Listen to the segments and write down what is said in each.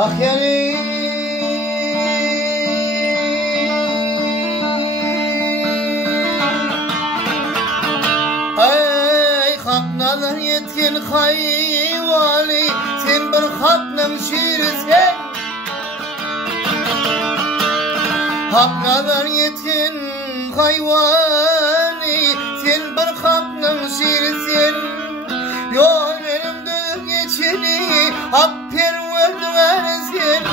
Ah yarim, ay haknalar yetkin hayvali, sen bir haknam şiirsen. Haknalar yetkin hayvali, sen bir haknam şiirsen. Yol elimde geçeni hak perversin.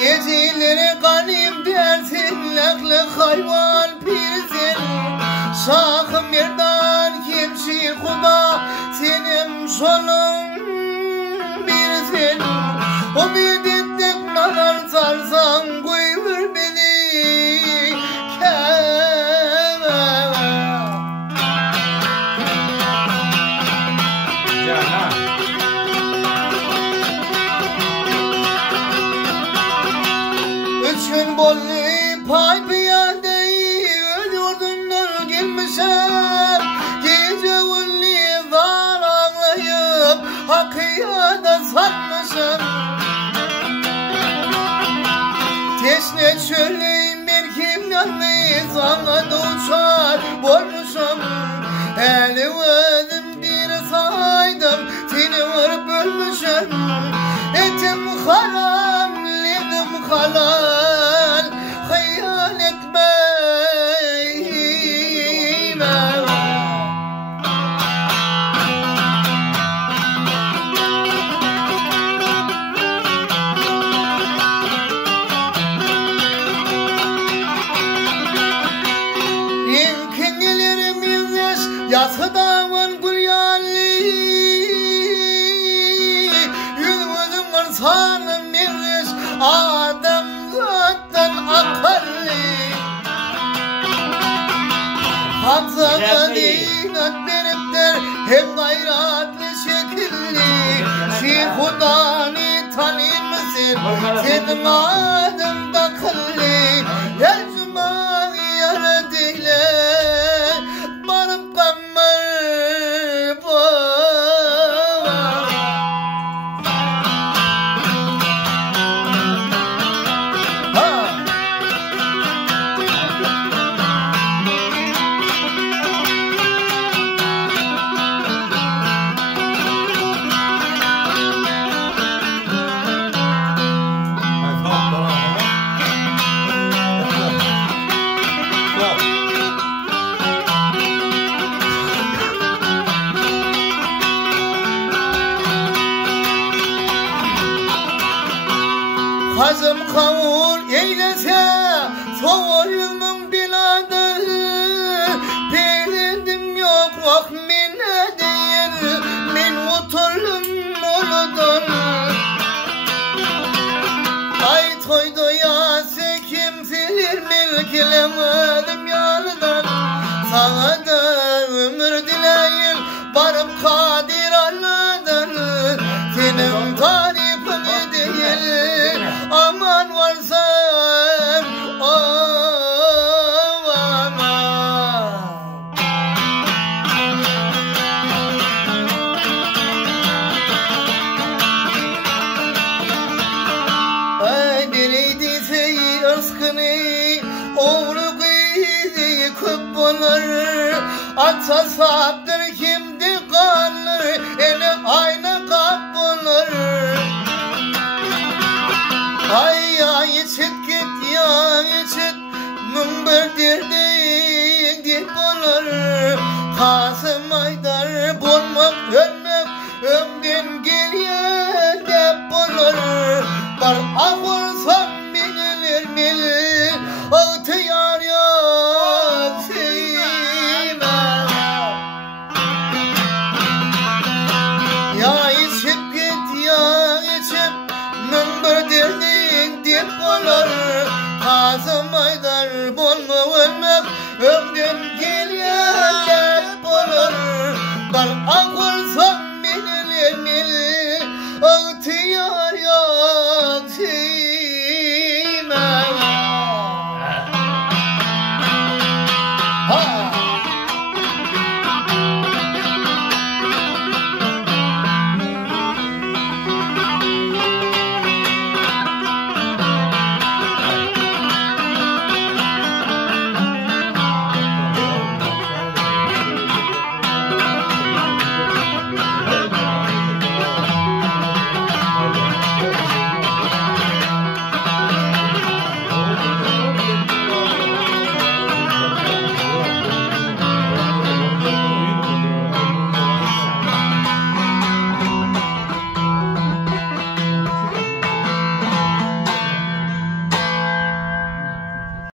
Ecileri kanim dersin, laklı hayvan pirsin. Şahı merdan kimşi kuda, senim şolum birsin. O bidettik nazar sarsan, koyver beni üç gün bolli pay piyadeyi öz yurdundan gelmişem. Gece ulli zar ağlayıp hakiyada sanmışım. Teşne çölleyim bir kimyanlı, sana da uçar bolmuşum. Eli özüm bir saydım, seni vurup ölmüşüm. Etim haram, lidim halal, hayal etmeyim. Yemkin gelirim yüzleş, yatıdamın gülyanlı. Yüzümüzün var sanım yüzleş, adam zaten akıllı. Hamza'da dinat benimdir, hem gayratlı şekilli. Şeyhudan'ı tanır mısın, senin adım da kıllı. Yazma yaradıyla barıp kammar bu. Hazım kavul eylese, soğur yılmın biladı. Peylendim yok vakmine değil, min oturum oludan. Ay toydu ya sekim filir milkilemedim yanıdan. Sana da ömür dileyin, varıp kadir anladın. Senin tarifini değil, aman varsam aman. Ay biriydi seyi ıskını, oğru kıydı köp bulur. Atsa saptır kimdi kalır, eli aynı kap bulur. Ay ya içit git ya içit, mımbır dirdi git bulur. Kasım